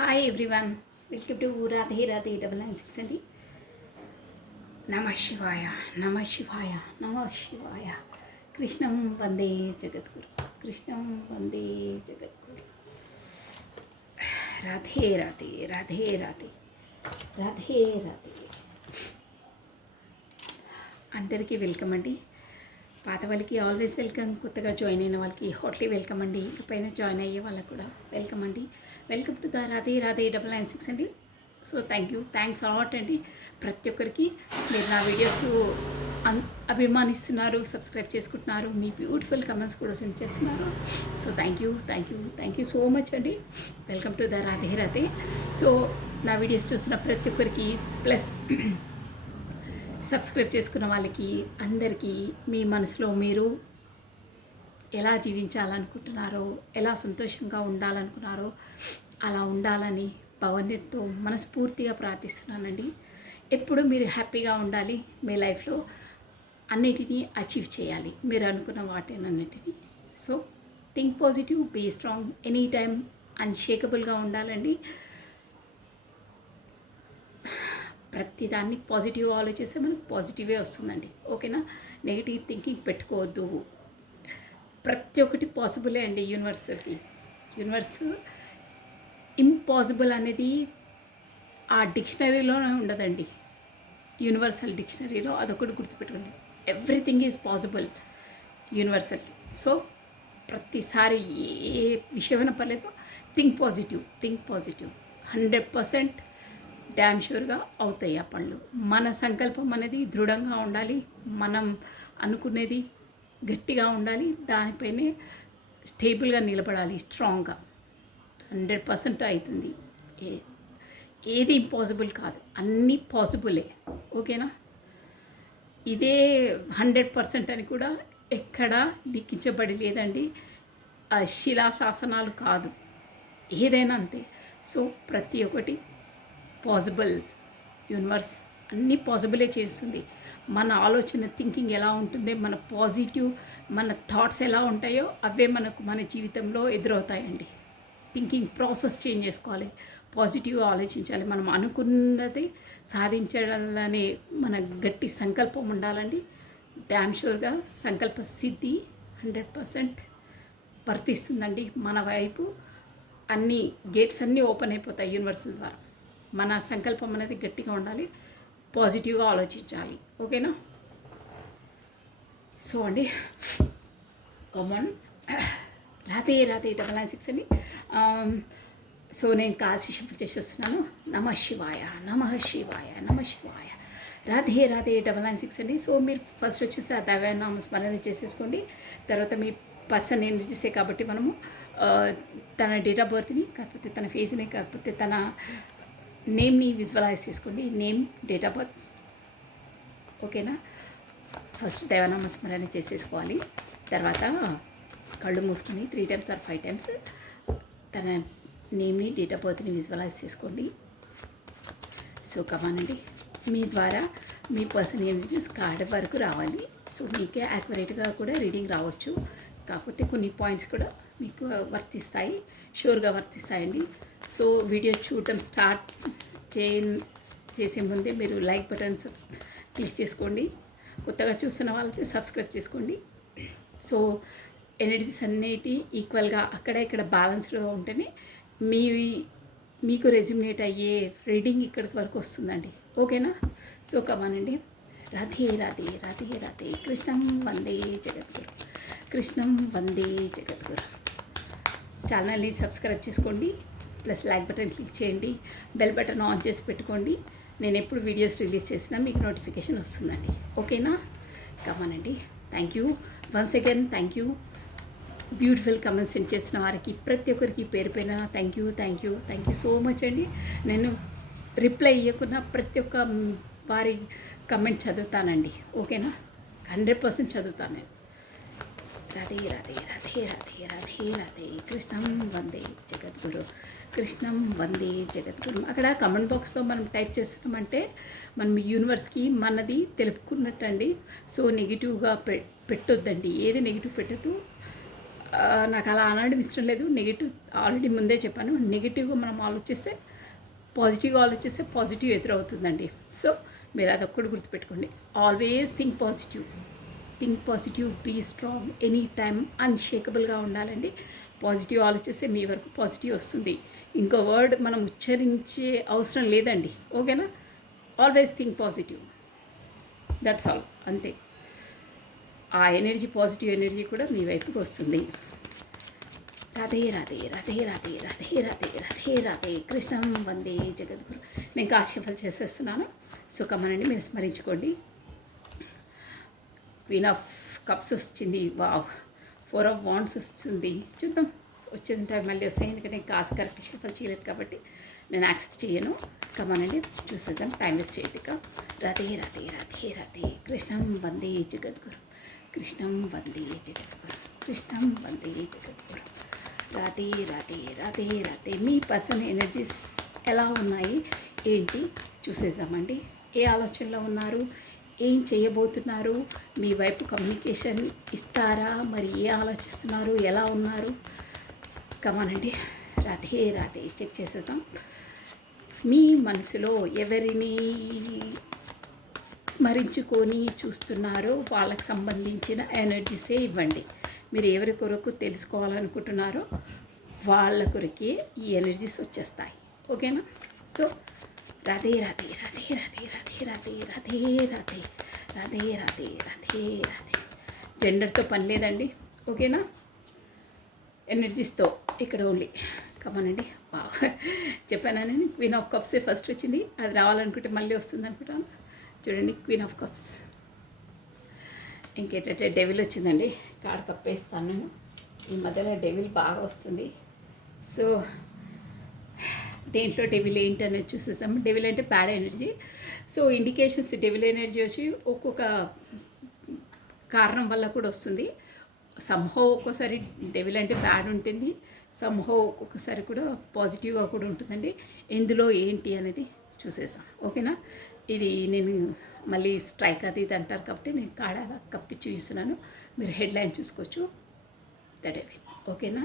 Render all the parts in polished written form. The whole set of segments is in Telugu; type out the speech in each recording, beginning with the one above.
Hi everyone, welcome to Radhe Radhe 996 అండి. నమ శివాయ, నమ శివాయ, నమ శివాయ. కృష్ణం వందే జగద్గురు, కృష్ణం వందే జగద్గురు. రాధే రాధే, రాధే రాధే, రాధే రాధే. అందరికీ వెల్కమ్ అండి. పాత వాళ్ళకి ఆల్వేస్ వెల్కమ్, కొత్తగా జాయిన్ అయిన వాళ్ళకి హాట్లీ వెల్కమ్ అండి. ఇకపైన జాయిన్ అయ్యే వాళ్ళకి కూడా వెల్కమ్ అండి. Welcome to the Radhe Radhe 996 అండి. సో థ్యాంక్స్ అలాట్ అండి. ప్రతి ఒక్కరికి మీరు నా వీడియోస్ అభిమానిస్తున్నారు, సబ్స్క్రైబ్ చేసుకుంటున్నారు, మీ బ్యూటిఫుల్ కమెంట్స్ కూడా సెండ్ చేస్తున్నారు. So thank you so much అండి. Welcome to the Radhe Radhe. So నా వీడియోస్ చూసిన ప్రతి ఒక్కరికి ప్లస్ సబ్స్క్రైబ్ చేసుకున్న వాళ్ళకి అందరికీ మీ మనసులో మీరు ఎలా జీవించాలనుకుంటున్నారో, ఎలా సంతోషంగా ఉండాలనుకున్నారో అలా ఉండాలని భగవంతుడితో మనస్ఫూర్తిగా ప్రార్థిస్తున్నానండి. ఎప్పుడు మీరు హ్యాపీగా ఉండాలి, మీ లైఫ్లో అన్నిటినీ అచీవ్ చేయాలి, మీరు అనుకున్న వాటినన్నిటినీ. So think positive, be strong, any time అన్షేకబుల్గా ఉండాలండి. ప్రతిదాన్ని పాజిటివ్గా ఆలోచిస్తే మనకు పాజిటివే వస్తుందండి. ఓకేనా? నెగిటివ్ థింకింగ్ పెట్టుకోవద్దు. ప్రతి ఒక్కటి పాసిబులే అండి. యూనివర్స్ ఇంపాసిబుల్ అనేది ఆ డిక్షనరీలోనే ఉండదండి. యూనివర్సల్ డిక్షనరీలో అదొకటి గుర్తుపెట్టుకోండి. Everything is possible universal. So ప్రతిసారి ఏ విషయమైనా పర్లేదు, థింక్ పాజిటివ్ 100% డ్యామ్ షూర్గా అవుతాయి ఆ పనులు. మన సంకల్పం అనేది దృఢంగా ఉండాలి, మనం అనుకునేది గట్టిగా ఉండాలి, దానిపైనే స్టేబుల్గా నిలబడాలి, స్ట్రాంగ్గా. 100% అవుతుంది. ఏది ఇంపాసిబుల్ కాదు, అన్నీ పాసిబులే. ఓకేనా? ఇదే 100% అని కూడా ఎక్కడా లిఖించబడి లేదండి. శిలాశాసనాలు కాదు, ఏదైనా అంతే. సో ప్రతి ఒక్కటి పాసిబుల్. యూనివర్స్ అన్నీ పాసిబులే చేస్తుంది. మన ఆలోచన థింకింగ్ ఎలా ఉంటుంది, మన పాజిటివ్ మన థాట్స్ ఎలా ఉంటాయో అవే మనకు మన జీవితంలో ఎదురవుతాయండి. థింకింగ్ ప్రాసెస్ చేంజ్ చేసుకోవాలి, పాజిటివ్గా ఆలోచించాలి. మనం అనుకున్నది సాధించాలనే మన గట్టి సంకల్పం ఉండాలండి. డ్యామ్ షూర్గా సంకల్ప సిద్ధి 100% వర్తిస్తుందండి. మన వైపు అన్ని గేట్స్ అన్నీ ఓపెన్ అయిపోతాయి యూనివర్సల్ ద్వారా. మన సంకల్పం అనేది గట్టిగా ఉండాలి, పాజిటివ్గా ఆలోచించాలి. ఓకేనా? సో అండి, కామన్ రాధే రాధే 996 అండి. సో నేను కాశీ షిఫ్ట్ చేసేస్తున్నాను. నమ శివాయ, నమ శివాయ, నమ శివాయ. రాధే రాధే 996 అండి. సో మీరు ఫస్ట్ వచ్చేసి ఆ దైవనామ స్మరణ చేసేసుకోండి. తర్వాత మీ పర్సన్ ఎనర్జీసే కాబట్టి మనము తన డేట్ ఆఫ్ బర్త్ని, కాకపోతే తన ఫేస్ని, కాకపోతే తన నేమ్ని విజువలైజ్ చేసుకోండి. Name, date of birth. ఓకేనా? ఫస్ట్ దైవనామ స్మరణ చేసేసుకోవాలి. తర్వాత కళ్ళు మూసుకొని 3 times or 5 times తన నేమ్ని, డేట్ ఆఫ్ బర్త్ని విజువలైజ్ చేసుకోండి. సో కమానండి, మీ ద్వారా మీ పర్సన్ ఎనర్జీస్ కార్డ్ వరకు రావాలి. సో మీకే యాక్యురేట్గా కూడా రీడింగ్ రావచ్చు, కాకపోతే కొన్ని పాయింట్స్ కూడా మీకు వర్తిస్తాయి, షూర్గా వర్తిస్తాయండి. సో వీడియో చూడటం స్టార్ట్ చేసే ముందే మీరు లైక్ బటన్స్ క్లిక్ చేసుకోండి. కొత్తగా చూస్తున్న వాళ్ళకి సబ్స్క్రైబ్ చేసుకోండి. సో ఎనర్జీస్ అన్నిటి ఈక్వల్గా అక్కడ ఇక్కడ బ్యాలెన్స్డ్గా ఉంటేనే మీకు రెజ్యుమినేట్ అయ్యే రీడింగ్ ఇక్కడికి వరకు వస్తుందండి. ఓకేనా? సో కమానండి. రాధే రాధే, రాధే రాధే. కృష్ణం వందే జగద్గురు, కృష్ణం వందే జగద్గురు. ఛానల్ని సబ్స్క్రైబ్ చేసుకోండి, ప్లస్ లైక్ బటన్ క్లిక్ చేయండి, బెల్ బటన్ ఆన్ చేసి పెట్టుకోండి. నేను ఎప్పుడు వీడియోస్ రిలీజ్ చేసినా మీకు నోటిఫికేషన్ వస్తుందండి. ఓకేనా? కమానండి. Thank you once again. Thank you. Beautiful comments send చేసిన వారికి ప్రతి ఒక్కరికి పేరు పైన థ్యాంక్ యూ సో మచ్ అండి. నేను రిప్లై ఇవ్వకున్న ప్రతి ఒక్క వారి కమెంట్ చదువుతానండి. ఓకేనా? 100% చదువుతాను నేను. రాధే రాధే, రాధే రాధే, రాధే రాధే. కృష్ణం వందే జగద్గురు, కృష్ణం వందే జగద్గురు. అక్కడ కమెంట్ బాక్స్లో మనం టైప్ చేస్తున్నామంటే మనం యూనివర్స్కి మనది తెలుపుకున్నట్టు అండి. సో నెగిటివ్గా పెట్టొద్దండి, ఏది నెగిటివ్ పెట్టద్దు. నాకు అలా అనడం ఇష్టం లేదు. నెగిటివ్ ఆల్రెడీ ముందే చెప్పాను. నెగిటివ్గా మనం ఆలోచిస్తే పాజిటివ్గా ఆలోచిస్తే పాజిటివ్ ఎదురవుతుందండి. సో మీరు అదొక్కటి గుర్తుపెట్టుకోండి. Always think positive, be strong, any time అన్షేకబుల్గా ఉండాలండి. పాజిటివ్ ఆలోచిస్తే మీ వరకు పాజిటివ్ వస్తుంది. ఇంకో వర్డ్ మనం ఉచ్చరించే అవసరం లేదండి. ఓకేనా? Always think positive, that's all, అంతే. ఆ ఎనర్జీ, పాజిటివ్ ఎనర్జీ కూడా మీ వైపుకి వస్తుంది. రాధే రాధే రాధే రాధే రాధే రాధే రాధే రాధే కృష్ణం వందే జగద్గురు. నేను కాశ్యఫలు చేసేస్తున్నాను. సుఖమనండి, మీరు స్మరించుకోండి. క్వీన్ ఆఫ్ కప్స్ వచ్చింది. వావ్. 4 ఆఫ్ వాండ్స్ వస్తుంది. చూద్దాం వచ్చేది టైం మళ్ళీ వస్తాయి. ఎందుకంటే నేను కాసు కరెక్ట్ షఫల్ చేయలేదు కాబట్టి నేను యాక్సెప్ట్ చేయను. కమానండి, చూసేసాం. టైం వేస్ట్ చేయదు. రాధే రాధే రాధే రాధే కృష్ణం వందే జగద్గురు. కృష్ణం వందే జగద్గురు. కృష్ణం వందే జగద్గురు. రాధే రాధే రాధే రాధే. మీ పర్సనల్ ఎనర్జీస్ ఎలా ఉన్నాయి ఏంటి చూసేద్దామండి. ఏ ఆలోచనలో ఉన్నారు, ఏం చేయబోతున్నారు, మీ వైపు కమ్యూనికేషన్ ఇస్తారా, మరి ఏ ఆలోచిస్తున్నారు, ఎలా ఉన్నారు? కమానండి, రాధే రాధే చెక్ చేసేసాం. మీ మనసులో ఎవరిని స్మరించుకొని చూస్తున్నారో వాళ్ళకి సంబంధించిన ఎనర్జీసే ఇవ్వండి. మీరు ఎవరి కొరకు తెలుసుకోవాలనుకుంటున్నారో వాళ్ళ కొరకే ఈ ఎనర్జీస్ వచ్చేస్తాయి. ఓకేనా? సో రాధే రాధే రాధే రాధే రాధే రాధే రాధే రాధే రాధే రాధే రాధే రాధే. జెండర్తో పని లేదండి. ఓకేనా? ఎనర్జీస్తో ఇక్కడ ఓన్లీ. కమనండి. చెప్పాను నేను, క్వీన్ ఆఫ్ కప్సే ఫస్ట్ వచ్చింది. అది రావాలనుకుంటే మళ్ళీ వస్తుంది అనుకుంటాను. చూడండి, క్వీన్ ఆఫ్ కప్స్. ఇంకేంటంటే డెవిల్ వచ్చిందండి. కార్డ్ కప్పేస్తాను నేను. ఈ మధ్యలో డెవిల్ బాగా వస్తుంది. సో దేంట్లో డెవిల్ ఏంటి అనేది చూసేసాము. డెవిల్ అంటే bad energy. So indications devil energy వచ్చి ఒక్కొక్క కారణం వల్ల కూడా వస్తుంది. సంహో ఒక్కోసారి డెవిల్ అంటే బ్యాడ్ ఉంటుంది, సంహో ఒక్కొక్కసారి కూడా పాజిటివ్గా కూడా ఉంటుందండి. ఎందులో ఏంటి అనేది చూసేసాం. ఓకేనా? ఇది నేను మళ్ళీ స్ట్రైక్ అది ఇది అంటారు కాబట్టి నేను కాడ కప్పి చూపిస్తున్నాను. మీరు హెడ్లైన్ చూసుకోవచ్చు, ద డెవిల్. ఓకేనా?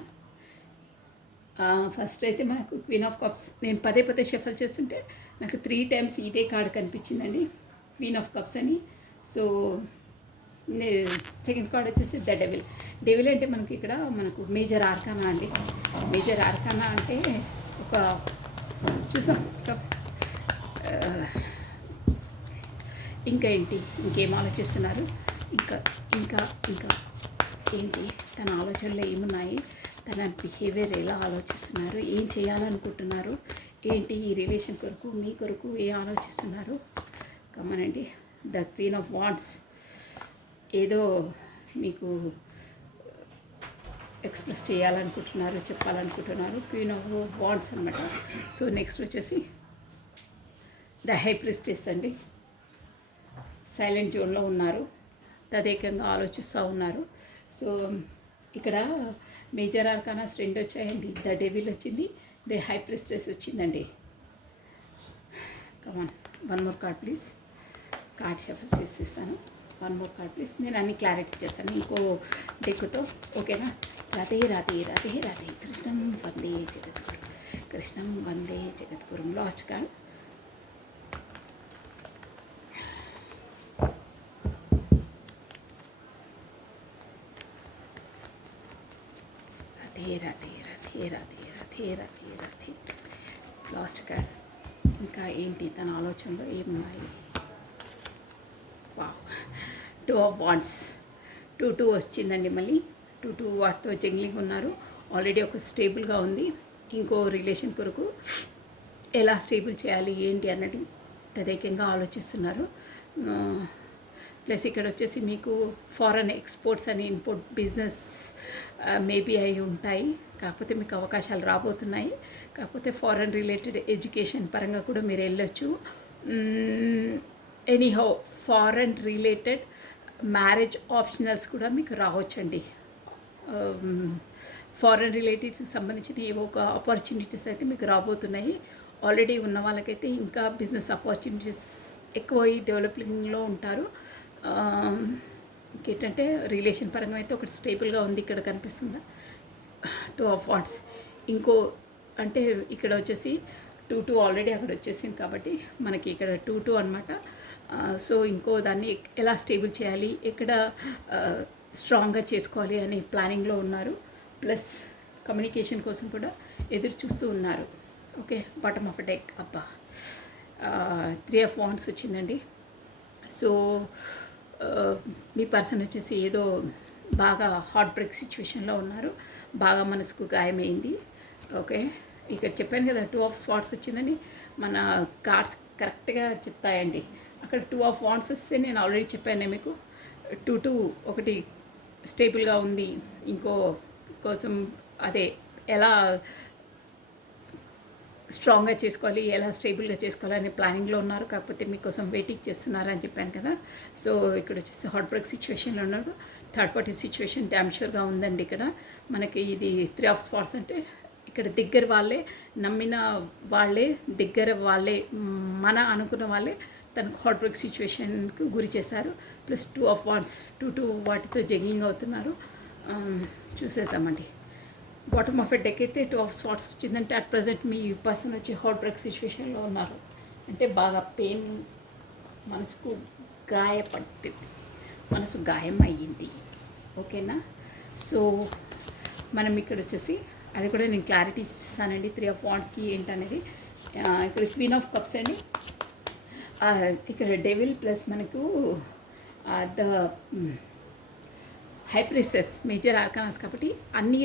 ఫస్ట్ అయితే మనకు క్వీన్ ఆఫ్ కప్స్. నేను పదే పదే షఫల్ చేస్తుంటే నాకు 3 times ఇదే కార్డ్ కనిపించిందండి, క్వీన్ ఆఫ్ కప్స్ అని. సో సెకండ్ కార్డ్ వచ్చేసి ద డెవిల్. డెవిల్ అంటే మనకి ఇక్కడ మనకు మేజర్ ఆర్కానా అండి. మేజర్ ఆర్కానా అంటే ఒక చూసాం. ఇంకా ఏంటి, ఇంకేం ఆలోచిస్తున్నారు, ఇంకా ఇంకా ఇంకా ఏంటి, తన ఆలోచనలు ఏమున్నాయి, తన బిహేవియర్ ఎలా ఆలోచిస్తున్నారు, ఏం చేయాలనుకుంటున్నారు, ఏంటి ఈ రిలేషన్ కొరకు, మీ కొరకు ఏం ఆలోచిస్తున్నారు? కమనండి. The queen of wands. ఏదో మీకు ఎక్స్ప్రెస్ చేయాలనుకుంటున్నారు, చెప్పాలనుకుంటున్నారు. క్వీన్ ఆఫ్ వాండ్స్ అనమాట. సో నెక్స్ట్ వచ్చేసి ద హై ప్రిస్టెస్ అండి. సైలెంట్ జోన్లో ఉన్నారు, తదేకంగా ఆలోచిస్తూ ఉన్నారు. సో ఇక్కడ మేజర్ ఆర్కానాస్ 2 వచ్చాయండి. ద డెవిల్ వచ్చింది, ద హై ప్రిస్టెస్ వచ్చిందండి. కమాన్, 1 more card please. Card shuffle చేసేస్తాను. 1 more కార్డ్ ప్లీజ్. నేను అన్ని క్లారిటీ చేస్తాను ఇంకో డెక్కుతో. ఓకేనా? రాధే రాధే రాధే రాధే కృష్ణం వందే జగద్గురు. కృష్ణం వందే జగద్గురు. Last card. Radhe Radhe Radhe Radhe Radhe Radhe Radhe. Last card. ఇంకా ఏంటి, తన ఆలోచనలో ఏమున్నాయి? Wow, 2 of wands. 2 వచ్చిందండి. మళ్ళీ 2 వాటితో జంగ్లింగ్ ఉన్నారు. ఆల్రెడీ ఒక స్టేబుల్గా ఉంది. ఇంకో రిలేషన్ కొరకు ఎలా స్టేబుల్ చేయాలి ఏంటి అన్నది తదేకంగా ఆలోచిస్తున్నారు. ప్లస్ ఇక్కడ వచ్చేసి మీకు ఫారెన్ ఎక్స్పోర్ట్స్ అని ఇంపోర్ట్ బిజినెస్ మేబీ అయి ఉంటాయి. కాకపోతే మీకు అవకాశాలు రాబోతున్నాయి. కాకపోతే ఫారెన్ రిలేటెడ్ ఎడ్యుకేషన్ పరంగా కూడా మీరు వెళ్ళొచ్చు. Anyhow foreign related marriage optionals కూడా మీకు రావచ్చండి. ఫారెన్ రిలేటివ్స్కి సంబంధించిన ఏవో ఒక ఆపర్చునిటీస్ అయితే మీకు రాబోతున్నాయి. ఆల్రెడీ ఉన్న వాళ్ళకైతే ఇంకా బిజినెస్ ఆపర్చునిటీస్ ఎక్కువ డెవలపింగ్లో ఉంటారు. ఇంకేంటంటే రిలేషన్ పరంగా అయితే ఒకటి స్టేబుల్గా ఉంది ఇక్కడ కనిపిస్తుందా. Two of watts. ఇంకో అంటే ఇక్కడ వచ్చేసి టూ ఆల్రెడీ అక్కడ వచ్చేసింది కాబట్టి మనకి ఇక్కడ టూ అనమాట. సో ఇంకో దాన్ని ఎలా స్టేబుల్ చేయాలి, ఎక్కడ స్ట్రాంగ్గా చేసుకోవాలి అనే ప్లానింగ్లో ఉన్నారు. ప్లస్ కమ్యూనికేషన్ కోసం కూడా ఎదురు చూస్తూ ఉన్నారు. Okay, bottom of deck. అబ్బా, 3 ఆఫ్ వాండ్స్ వచ్చిందండి. సో మీ పర్సన్ వచ్చేసి ఏదో బాగా హార్ట్ బ్రేక్ సిచ్యువేషన్లో ఉన్నారు. బాగా మనసుకు గాయమైంది. ఓకే, ఇక్కడ చెప్పాను కదా 2 ఆఫ్ స్వాట్స్ వచ్చిందని. మన కార్డ్స్ కరెక్ట్గా చెప్తాయండి. అక్కడ 2 ఆఫ్ వాండ్స్ వస్తే నేను ఆల్రెడీ చెప్పాను మీకు. టూ ఒకటి స్టేబుల్గా ఉంది, ఇంకో కోసం అదే ఎలా స్ట్రాంగ్గా చేసుకోవాలి, ఎలా స్టేబుల్గా చేసుకోవాలి అనే ప్లానింగ్లో ఉన్నారు. కాకపోతే మీకోసం వెయిటింగ్ చేస్తున్నారు అని చెప్పాను కదా. సో ఇక్కడ వచ్చేసి హార్ట్ బ్రేక్ సిచ్యువేషన్లో ఉన్నారు. థర్డ్ పార్టీ సిచ్యువేషన్ డ్యామ్ షూర్గా ఉందండి. ఇక్కడ మనకి ఇది 3 ఆఫ్ స్పాట్స్ అంటే ఇక్కడ దగ్గర వాళ్ళే, నమ్మిన వాళ్ళే, దగ్గర వాళ్ళే, మన అనుకున్న వాళ్ళే తనకు హార్ట్ బ్రేక్ సిచ్యువేషన్కి గురి చేశారు. ప్లస్ 2 ఆఫ్ వాట్స్, టూ వాటితో జగ్లింగ్ అవుతున్నారు. చూసేసామండి. బాటమ్ ఆఫ్ ఎ డెక్ అయితే 2 ఆఫ్ స్పాట్స్ వచ్చిందంటే అట్ ప్రజెంట్ మీ పర్సన్ వచ్చి హార్ట్ బ్రేక్ సిచ్యువేషన్లో ఉన్నారు. అంటే బాగా పెయిన్, మనసుకు గాయపడింది, మనసు గాయం అయ్యింది. ఓకేనా. సో మనం ఇక్కడ వచ్చేసి అది కూడా నేను క్లారిటీ ఇస్తానండి 3 ఆఫ్ వాండ్స్కి ఏంటనేది. ఇక్కడ క్వీన్ ఆఫ్ కప్స్ అండి. ఇక్కడ డెవిల్ ప్లస్ మనకు ద హై ప్రిన్సెస్ మేజర్ ఆర్కానాస్ కాబట్టి అన్ని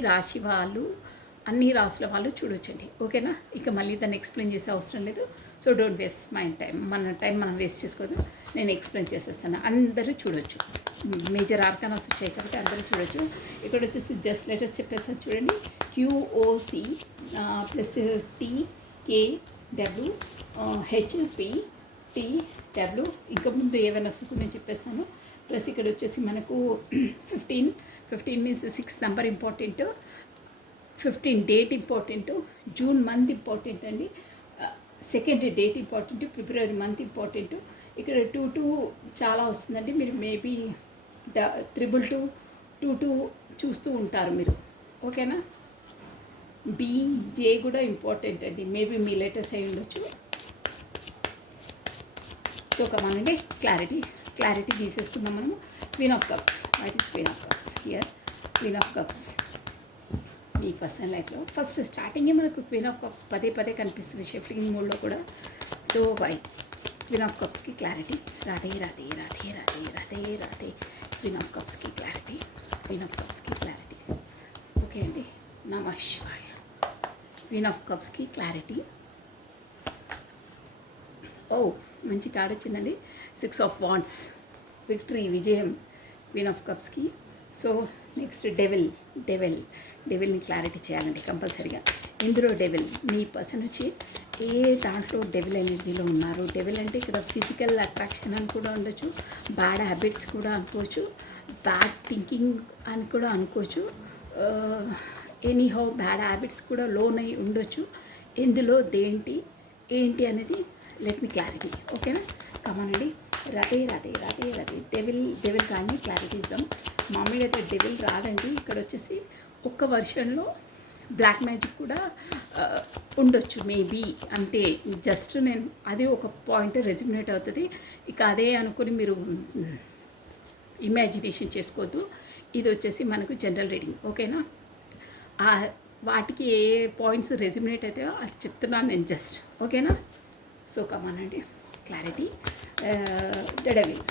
రాశుల వాళ్ళు చూడొచ్చండి. ఓకేనా. ఇక మళ్ళీ దాన్ని ఎక్స్ప్లెయిన్ చేసే అవసరం లేదు. So don't waste my time. మన టైం మనం వేస్ట్ చేసుకోవద్దు. నేను ఎక్స్ప్లెయిన్ చేసేస్తాను. అందరూ చూడొచ్చు. మేజర్ ఆర్కానాస్ వచ్చాయి కాబట్టి అందరూ చూడొచ్చు. ఇక్కడ వచ్చేసి జస్ట్ లెటర్స్ చెప్పేస్తాను చూడండి. QOC plus TKW HPTW. ఇంకా ముందు ఏమైనా వస్తుందో నేను చెప్పేస్తాను. ప్లస్ ఇక్కడ వచ్చేసి మనకు 15 means 6 number important, 15 date important, June month important అండి, సెకండ్ డేట్ ఇంపార్టెంట్, ఫిబ్రవరి మంత్ ఇంపార్టెంట్. ఇక్కడ 2 చాలా వస్తుందండి. మీరు మేబీ 222 చూస్తూ ఉంటారు మీరు. ఓకేనా. BJ కూడా ఇంపార్టెంట్ అండి. మేబీ మీ లెటర్స్ అయి ఉండొచ్చు. సో కమానండి క్లారిటీ తీసేసుకున్నాం మనము. Queen of cups. What is queen of cups here? Queen of cups me personal లైఫ్లో ఫస్ట్ స్టార్టింగే మనకు క్వీన్ ఆఫ్ కప్స్ పదే కనిపిస్తుంది షిఫ్టింగ్ మోడ్లో కూడా. సో వై క్వీన్ ఆఫ్ కప్స్కి క్లారిటీ. రాధే క్వీన్ ఆఫ్ కప్స్కి క్లారిటీ. ఓకే అండి. నమః శివాయ. క్వీన్ ఆఫ్ కప్స్కి క్లారిటీ. మంచి కార్డ్ వచ్చిందండి. 6 ఆఫ్ వాండ్స్, విక్టరీ, విజయం క్వీన్ ఆఫ్ కప్స్కి. సో నెక్స్ట్ డెవిల్ని క్లారిటీ చేయాలండి కంపల్సరీగా. ఇందులో డెవిల్ మీ పర్సన్ వచ్చి ఏ దాంట్లో డెవిల్ ఎనర్జీలో ఉన్నారు. డెవిల్ అంటే ఇక్కడ ఫిజికల్ అట్రాక్షన్ అని కూడా ఉండొచ్చు, బ్యాడ్ హ్యాబిట్స్ కూడా అనుకోవచ్చు, బ్యాడ్ థింకింగ్ అని కూడా అనుకోవచ్చు, ఎనీహౌ బ్యాడ్ హ్యాబిట్స్ కూడా లోన్ అయి ఉండొచ్చు. ఇందులో ఏంటి అనేది లెట్ మీ క్లారిటీ. ఓకేనా. కమానండి. రాధే డెవిల్ కానీ క్లారిటీ ఇద్దాం. మామూలుగా అయితే డెవిల్ రాదండి. ఇక్కడ వచ్చేసి ఒక్క వర్షన్లో బ్లాక్ మ్యాజిక్ కూడా ఉండొచ్చు మేబీ. అంతే, జస్ట్ నేను అదే ఒక పాయింట్ రెజిమినేట్ అవుతుంది. ఇక అదే అనుకుని మీరు ఇమాజినేషన్ చేసుకోవద్దు. ఇది వచ్చేసి మనకు జనరల్ రీడింగ్. ఓకేనా. వాటికి ఏ పాయింట్స్ రెజిమినేట్ అవుతాయో అది చెప్తున్నాను నేను జస్ట్. ఓకేనా. సో కమానండి. Clarity. The devil.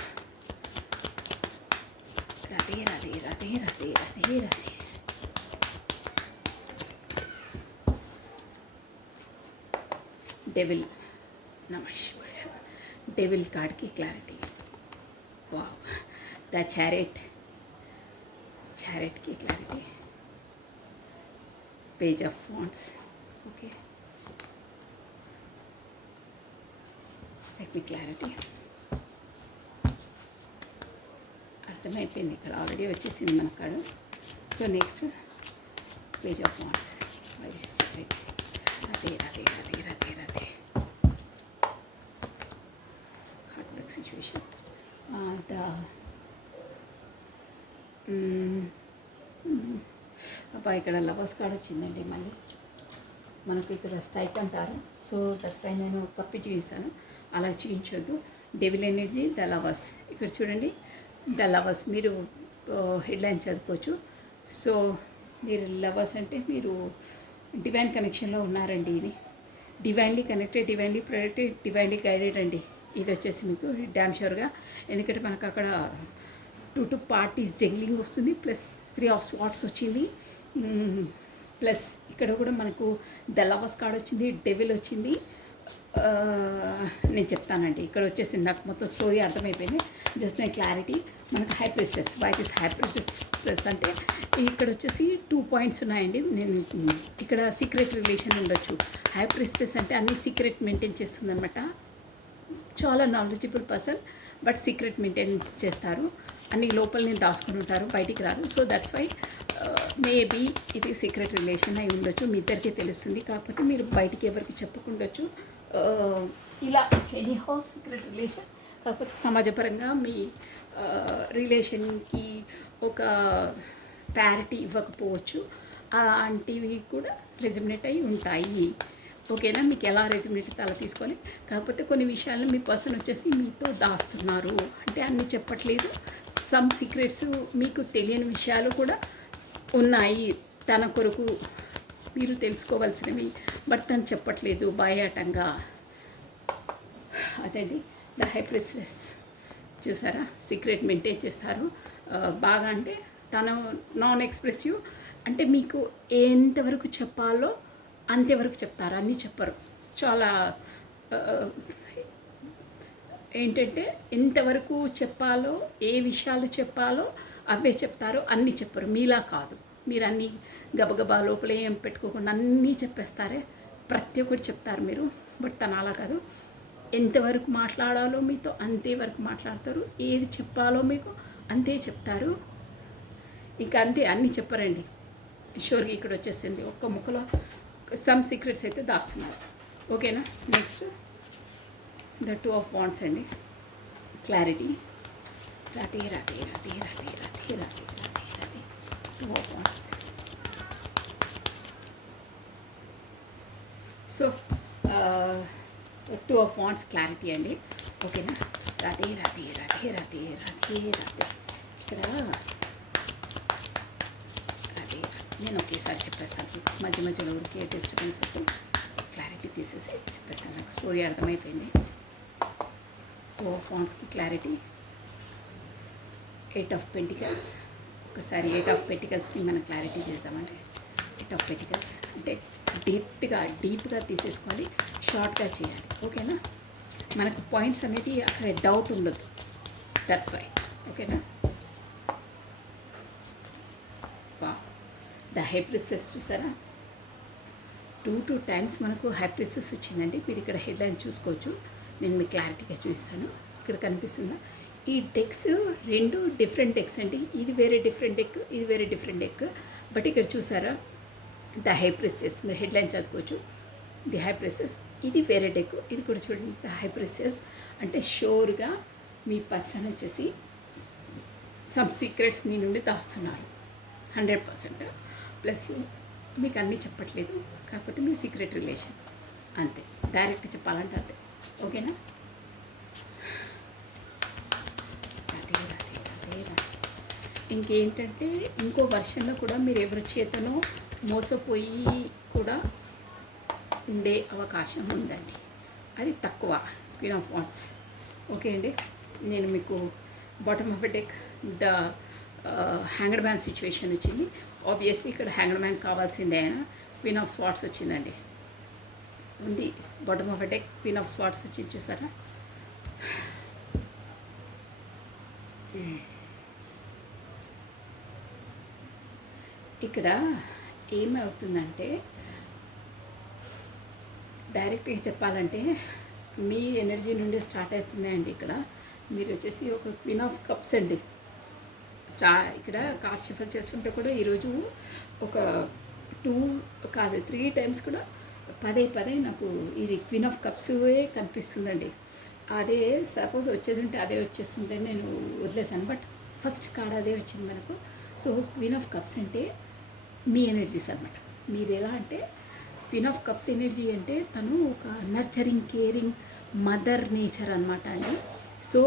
Radhe. Devil. నమః శివాయ. డెవిల్ కార్డ్కి క్లారిటీ. వావ్. ద చారెట్కి clarity. Page of wands. Okay. Let me clarity. అర్థమైపోయింది. ఇక్కడ ఆల్రెడీ వచ్చేసింది మన కాడ. So next page of wands. Radhe. Heart break situation. అబ్బా ఇక్కడ లవర్స్ కార్డ్ వచ్చిందండి మళ్ళీ. మనకు ఇక్కడ స్ట్రైక్ అంటారు. సో దట్స్ వై నేను కప్పి చూపించాను. అలా చూపించొద్దు. Devil energy the lovers. ఇక్కడ చూడండి, ద లవర్స్. మీరు హెడ్లైన్ చదువుకోవచ్చు. సో మీరు లవర్స్ అంటే మీరు డివైన్ కనెక్షన్లో ఉన్నారండి. ఇది divinely connected, divinely protected, divinely guided అండి. ఇది వచ్చేసి మీకు డ్యామ్ షూర్గా. ఎందుకంటే మనకు అక్కడ 2 పార్టీస్ జంగ్లింగ్ వస్తుంది, ప్లస్ 3 ఆఫ్ స్వాట్స్ వచ్చింది, ప్లస్ ఇక్కడ కూడా మనకు ద లవర్స్ కార్డ్ వచ్చింది, డెవిల్ వచ్చింది. నేను చెప్తానండి. ఇక్కడ వచ్చేసింది, నాకు మొత్తం స్టోరీ అర్థమైపోయింది. జస్ట్ నేను క్లారిటీ. మనకు హై ప్రెస్టెస్. వైట్ ఇస్ హై ప్రెస్టెస్ అంటే ఇక్కడ వచ్చేసి 2 పాయింట్స్ ఉన్నాయండి. నేను ఇక్కడ సీక్రెట్ రిలేషన్ ఉండొచ్చు. హై ప్రెస్టెస్ అంటే అన్ని సీక్రెట్ మెయింటైన్ చేస్తుంది అనమాట. చాలా knowledgeable person, but secret maintenance చేస్తారు. అన్ని లోపలనే దాచుకొని ఉంటారు, బయటికి రారు. సో దట్స్ వై మేబీ ఇది సీక్రెట్ రిలేషన్ అయి ఉండొచ్చు. మీ ఇద్దరికీ తెలుస్తుంది, కాకపోతే మీరు బయటికి ఎవరికి చెప్పుకుండొచ్చు. ఇలా ఎనీ హౌ సీక్రెట్ రిలేషన్, కాకపోతే సమాజపరంగా మీ రిలేషన్కి ఒక ప్యారిటీ ఇవ్వకపోవచ్చు. అలాంటివి కూడా రెజిమినేట్ అయి ఉంటాయి. ఓకేనా? మీకు ఎలా రెజిమినేట్ అలా తీసుకొని, కాకపోతే కొన్ని విషయాలను మీ పర్సన్ వచ్చేసి మీతో దాస్తున్నారు. అంటే అన్నీ చెప్పట్లేదు. సమ్ సీక్రెట్స్, మీకు తెలియని విషయాలు కూడా ఉన్నాయి తన కొరకు, మీరు తెలుసుకోవాల్సినవి. బట్ తను చెప్పట్లేదు బాయాటంగా. అదండి ద హై ప్రెస్టెస్. చూసారా? సీక్రెట్ మెయింటైన్ చేస్తారు బాగా. అంటే తను నాన్ ఎక్స్ప్రెసివ్, అంటే మీకు ఎంతవరకు చెప్పాలో అంతవరకు చెప్తారు, అన్నీ చెప్పరు. చాలా ఏంటంటే ఎంతవరకు చెప్పాలో, ఏ విషయాలు చెప్పాలో అవే చెప్తారు, అన్నీ చెప్పరు. మీలా కాదు, మీరు అన్నీ గబగబా లోపల ఏం పెట్టుకోకుండా అన్నీ చెప్పేస్తారే, ప్రతి ఒక్కటి చెప్తారు మీరు. బట్ తను అలా కాదు. ఎంతవరకు మాట్లాడాలో మీతో అంతేవరకు మాట్లాడతారు, ఏది చెప్పాలో మీకు అంతే చెప్తారు. ఇంకా అంతే, అన్నీ చెప్పరండి. షూర్గా ఇక్కడ వచ్చేసింది ఒక్క ముక్కలో సమ్ సీక్రెట్స్ అయితే దాస్తున్నారు. ఓకేనా? నెక్స్ట్ ద 2 ఆఫ్ వాండ్స్ అండి. Clarity. Radhe Radhe Radhe Radhe Radhe Radhe Radhe Radhe 2 of wands. So 2 of wands clarity అండి. ఓకేనా? రాతే రాతే రాతే రాతే రాతే రాతే. ఇక్కడ నేను ఒకేసారి చెప్పేస్తాను, మధ్య మధ్యలో ఊరికి డిస్టర్బెన్స్ వద్దు. క్లారిటీ తీసేసి చెప్పేస్తాను, నాకు స్టోరీ అర్థమైపోయింది. 2 ఆఫ్ వాండ్స్కి క్లారిటీ. 8 of pentacles. ఒకసారి 8 ఆఫ్ పెంటికల్స్ని మనం క్లారిటీ చేద్దామంటే, 8 ఆఫ్ పెంటికల్స్ అంటే డీప్గా తీసేసుకోవాలి, షార్ట్గా చేయాలి. ఓకేనా? మనకు పాయింట్స్ అనేది అక్కడ డౌట్ ఉండదు. That's why. ఓకేనా? The high priestess. చూసారా? 2 టైమ్స్ మనకు హై ప్రెస్టెస్ వచ్చిందండి. మీరు ఇక్కడ హెడ్లైన్ చూసుకోవచ్చు. నేను మీకు క్లారిటీగా చూపిస్తాను. ఇక్కడ కనిపిస్తుందా? ఈ డెక్స్ 2 డిఫరెంట్ డెక్స్ అండి. ఇది వేరే డిఫరెంట్ డెక్, ఇది వేరే డిఫరెంట్ డెక్. బట్ ఇక్కడ చూసారా? The high ప్రెస్టెస్. మీరు హెడ్లైన్ చదువుకోవచ్చు. The high ప్రెస్టెస్. ఇది వేరే డెక్, ఇది కూడా చూడండి. ద హై ప్రెస్టెస్ అంటే షూర్గా మీ పర్సన్ వచ్చేసి సమ్ సీక్రెట్స్ మీ నుండి దాస్తున్నారు 100%. ప్లస్ మీకు అన్నీ చెప్పట్లేదు, కాకపోతే మీ సీక్రెట్ రిలేషన్ అంతే. డైరెక్ట్ చెప్పాలంటే అంతే. ఓకేనా? అదే అదే అదే అదే. ఇంకేంటంటే ఇంకో వర్షన్లో కూడా మీరు ఎవరి చేతనో మోసపోయి కూడా ఉండే అవకాశం ఉందండి. అది తక్కువ. Queen of wands. ఓకే అండి. నేను మీకు bottom of a deck the hanged man situation వచ్చింది. ఆబ్వియస్లీ ఇక్కడ హ్యాంగడ్ మ్యాన్ కావాల్సిందే. అయినా క్వీన్ ఆఫ్ స్వాట్స్ వచ్చిందండి. ఉంది bottom of a deck, queen of swords వచ్చింది. చూసారా? ఇక్కడ ఏమవుతుందంటే, డైరెక్ట్గా చెప్పాలంటే మీ ఎనర్జీ నుండి స్టార్ట్ అవుతుంది అండి. ఇక్కడ మీరు వచ్చేసి ఒక క్వీన్ ఆఫ్ కప్స్ అండి. ఇక్కడ కార్డ్ షఫల్ చేస్తుంటే కూడా ఈరోజు ఒక 2 కాదు 3 టైమ్స్ కూడా పదే నాకు ఇది క్వీన్ ఆఫ్ కప్స్ కనిపిస్తుందండి. అదే సపోజ్ వచ్చేది ఉంటే అదే వచ్చేస్తుంటే నేను వదిలేసాను. బట్ ఫస్ట్ కార్డ్ అదే వచ్చింది మనకు. సో క్వీన్ ఆఫ్ కప్స్ అంటే మీ ఎనర్జీస్ అనమాట. మీరు ఎలా అంటే క్వీన్ ఆఫ్ కప్స్ ఎనర్జీ అంటే తను ఒక నర్చరింగ్, కేరింగ్ మదర్ నేచర్ అనమాట అండి. సో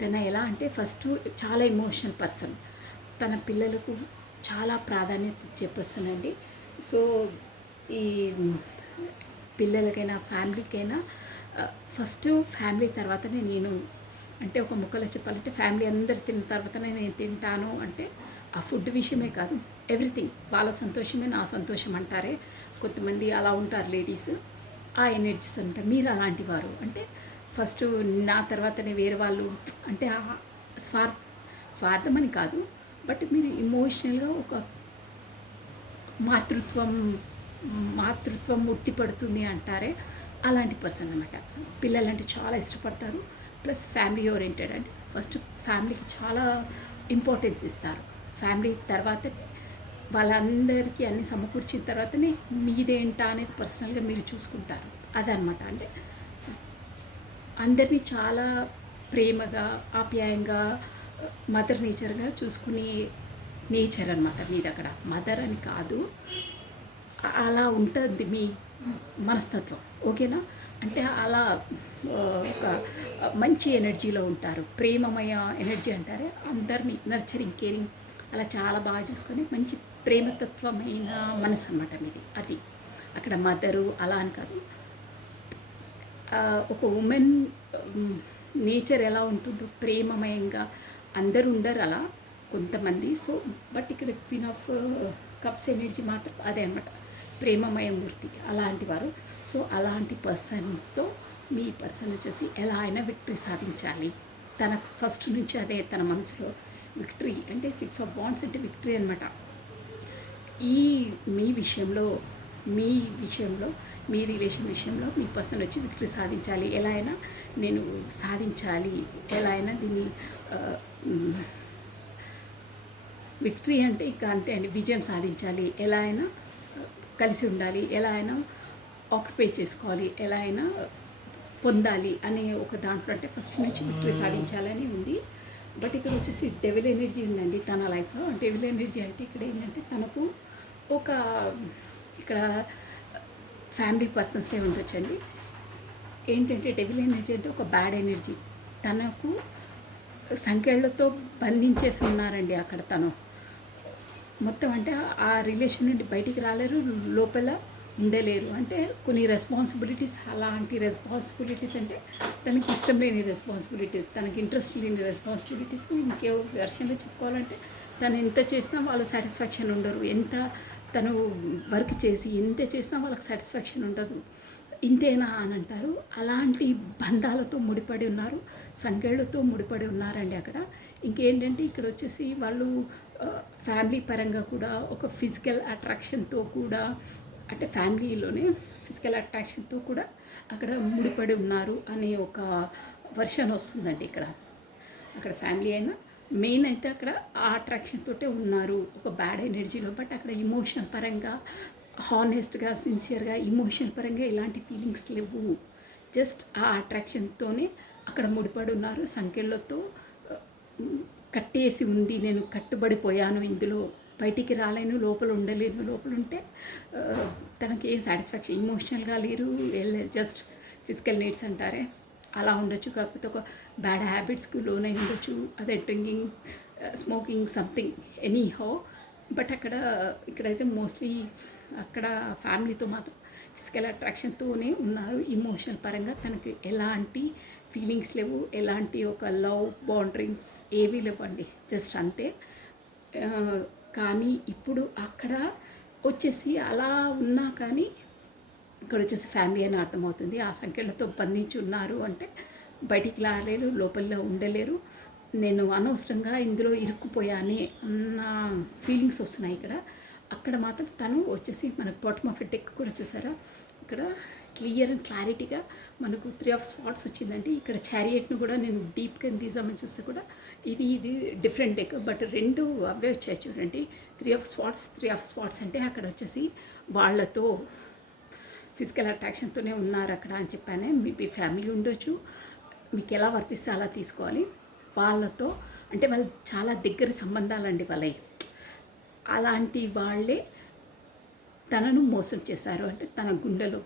తన ఎలా అంటే ఫస్ట్ చాలా ఎమోషనల్ పర్సన్, తన పిల్లలకు చాలా ప్రాధాన్యత ఇచ్చే పర్సన్ అండి. సో ఈ పిల్లలకైనా ఫ్యామిలీకైనా ఫస్ట్ ఫ్యామిలీ తర్వాతనే నేను, అంటే ఒక ముక్కలో చెప్పాలంటే ఫ్యామిలీ అందరు తిన్న తర్వాతనే నేను తింటాను అంటే ఆ ఫుడ్ విషయమే కాదు, ఎవ్రీథింగ్ వాళ్ళ సంతోషమే నా సంతోషం అంటారే కొంతమంది, అలా ఉంటారు లేడీస్. ఆ ఎనర్జీస్ అంటారు. మీరు అలాంటి వారు అంటే ఫస్ట్ నా తర్వాతనే వేరే వాళ్ళు అంటే స్వార్థం అని కాదు, బట్ మీరు ఇమోషనల్గా ఒక మాతృత్వం ఉట్టిపడుతుంది అంటారే అలాంటి పర్సన్ అనమాట. పిల్లలంటే చాలా ఇష్టపడతారు, ప్లస్ ఫ్యామిలీ ఓరియంటెడ్ అంటే ఫస్ట్ ఫ్యామిలీకి చాలా ఇంపార్టెన్స్ ఇస్తారు. ఫ్యామిలీ తర్వాత వాళ్ళందరికీ అన్ని సమకూర్చిన తర్వాతనే మీదేంటా అనేది పర్సనల్గా మీరు చూసుకుంటారు. అదనమాట. అంటే అందరినీ చాలా ప్రేమగా ఆప్యాయంగా మదర్ నేచర్గా చూసుకునే నేచర్ అనమాట మీది. అక్కడ మదర్ అని కాదు, అలా ఉంటుంది మీ మనస్తత్వం. ఓకేనా? అంటే అలా ఒక మంచి ఎనర్జీలో ఉంటారు, ప్రేమమయ ఎనర్జీ అంటారే, అందరినీ నర్చరింగ్, కేరింగ్ అలా చాలా బాగా చూసుకొని మంచి ప్రేమతత్వమైన మనసు అనమాట మీది. అది అక్కడ మదరు అలా అని కాదు. ఒక ఉమెన్ నేచర్ ఎలా ఉంటుందో ప్రేమమయంగా అందరూ ఉండరు అలా కొంతమంది. సో బట్ ఇక్కడ క్వీన్ ఆఫ్ కప్స్ ఎనర్జీ మాత్రం అదే అనమాట, ప్రేమమయ మూర్తి అలాంటి వారు. సో అలాంటి పర్సన్తో మీ పర్సన్ వచ్చేసి ఎలా అయినా విక్టరీ సాధించాలి. తన ఫస్ట్ నుంచి అదే తన మనసులో విక్టరీ అంటే 6 ఆఫ్ వాండ్స్ అంటే విక్టరీ అనమాట. ఈ మీ విషయంలో మీ రిలేషన్ విషయంలో మీ పర్సన్ వచ్చి విక్టరీ సాధించాలి. ఎలా అయినా నేను సాధించాలి, ఎలా అయినా దీన్ని విక్టరీ అంటే ఇక అంతే అండి, విజయం సాధించాలి, ఎలా అయినా కలిసి ఉండాలి, ఎలా అయినా ఆక్యుపై చేసుకోవాలి, ఎలా అయినా పొందాలి అనే ఒక దాంట్లో అంటే ఫస్ట్ నుంచి విక్టరీ సాధించాలని ఉంది. బట్ ఇక్కడ వచ్చేసి డెవిల్ ఎనర్జీ ఉందండి తన లైఫ్లో. డెవిల్ ఎనర్జీ అంటే ఇక్కడ ఏంటంటే తనకు ఒక ఇక్కడ ఫ్యామిలీ పర్సన్సే ఉండొచ్చండి. ఏంటంటే డెవిల్ ఎనర్జీ అంటే ఒక బ్యాడ్ ఎనర్జీ, తనకు సంఖ్యలతో బంధించేసి ఉన్నారండి అక్కడ. తను మొత్తం అంటే ఆ రిలేషన్ నుండి బయటికి రాలేరు, లోపల ఉండలేరు. అంటే కొన్ని రెస్పాన్సిబిలిటీస్, అలాంటి రెస్పాన్సిబిలిటీస్ అంటే తనకి ఇష్టం లేని రెస్పాన్సిబిలిటీ, తనకి ఇంట్రెస్ట్ లేని రెస్పాన్సిబిలిటీస్కు ఇంకే వెర్షన్లో చెప్పుకోవాలంటే తను ఎంత చేసినా వాళ్ళు సాటిస్ఫాక్షన్ ఉండరు. ఎంత తను వర్క్ చేసి ఎంత చేసినా వాళ్ళకి సాటిస్ఫాక్షన్ ఉండదు. ఇంతేనా అని అంటారు. అలాంటి బంధాలతో ముడిపడి ఉన్నారు, సంఖ్యలతో ముడిపడి ఉన్నారండి అక్కడ. ఇంకేంటంటే ఇక్కడ వచ్చేసి వాళ్ళు ఫ్యామిలీ పరంగా కూడా ఒక ఫిజికల్ అట్రాక్షన్తో కూడా, అంటే ఫ్యామిలీలోనే ఫిజికల్ అట్రాక్షన్తో కూడా అక్కడ ముడిపడి ఉన్నారు అనే ఒక వర్షన్ వస్తుందండి ఇక్కడ. అక్కడ ఫ్యామిలీ అయినా మెయిన్ అయితే అక్కడ ఆ అట్రాక్షన్ తోటే ఉన్నారు ఒక బ్యాడ్ ఎనర్జీలో. బట్ అక్కడ ఇమోషనల్ పరంగా హానెస్ట్గా సిన్సియర్గా ఇమోషనల్ పరంగా ఎలాంటి ఫీలింగ్స్ లేవు, జస్ట్ ఆ అట్రాక్షన్తోనే అక్కడ ముడిపడి ఉన్నారు. సంఖ్యలతో కట్టేసి ఉంది, నేను కట్టుబడిపోయాను ఇందులో, బయటికి రాలేను, లోపల ఉండలేను. లోపల ఉంటే తనకి ఏ సాటిస్ఫాక్షన్, ఇమోషనల్గా లేరు, జస్ట్ ఫిజికల్ నీడ్స్ అంటారే అలా ఉండొచ్చు. కాకపోతే ఒక బ్యాడ్ హ్యాబిట్స్కి లోనై ఉండొచ్చు, అదే drinking, smoking, something any how. But ఇక్కడైతే మోస్ట్లీ అక్కడ ఫ్యామిలీతో మాత్రం ఫిజికల్ అట్రాక్షన్తోనే ఉన్నారు. ఇమోషనల్ పరంగా తనకి ఎలాంటి ఫీలింగ్స్ లేవు, ఎలాంటి ఒక లవ్ బాండరింగ్స్ ఏవీ లేవండి, జస్ట్ అంతే. కానీ ఇప్పుడు అక్కడ వచ్చేసి అలా ఉన్నా కానీ ఇక్కడ వచ్చేసి ఫ్యామిలీ అని అర్థమవుతుంది. ఆ సంఖ్యలతో బంధించి ఉన్నారు అంటే బయటికి రాలేరు, లోపల ఉండలేరు. నేను అనవసరంగా ఇందులో ఇరుక్కుపోయానే అన్న ఫీలింగ్స్ వస్తున్నాయి ఇక్కడ. అక్కడ మాత్రం తను వచ్చేసి మనకు బాటమ్ ఆఫ్ ఎ డెక్ కూడా చూసారా, ఇక్కడ క్లియర్ అండ్ క్లారిటీగా మనకు 3 ఆఫ్ స్పాట్స్ వచ్చిందండి. ఇక్కడ చారియట్ను కూడా నేను డీప్గా తీసామని చూస్తే కూడా ఇది డిఫరెంట్ డెక్, బట్ రెండు అవే వచ్చాయి చూడండి. 3 ఆఫ్ స్పాట్స్ అంటే అక్కడ వచ్చేసి వాళ్ళతో ఫిజికల్ అట్రాక్షన్తోనే ఉన్నారు అక్కడ అని చెప్పానే. మీ ఫ్యామిలీ ఉండొచ్చు, మీకు ఎలా వర్తిస్తే అలా తీసుకోవాలి. వాళ్ళతో అంటే వాళ్ళు చాలా దగ్గర సంబంధాలండి వాళ్ళవి. అలాంటి వాళ్ళే తనను మోసం చేశారు. అంటే తన గుండెలో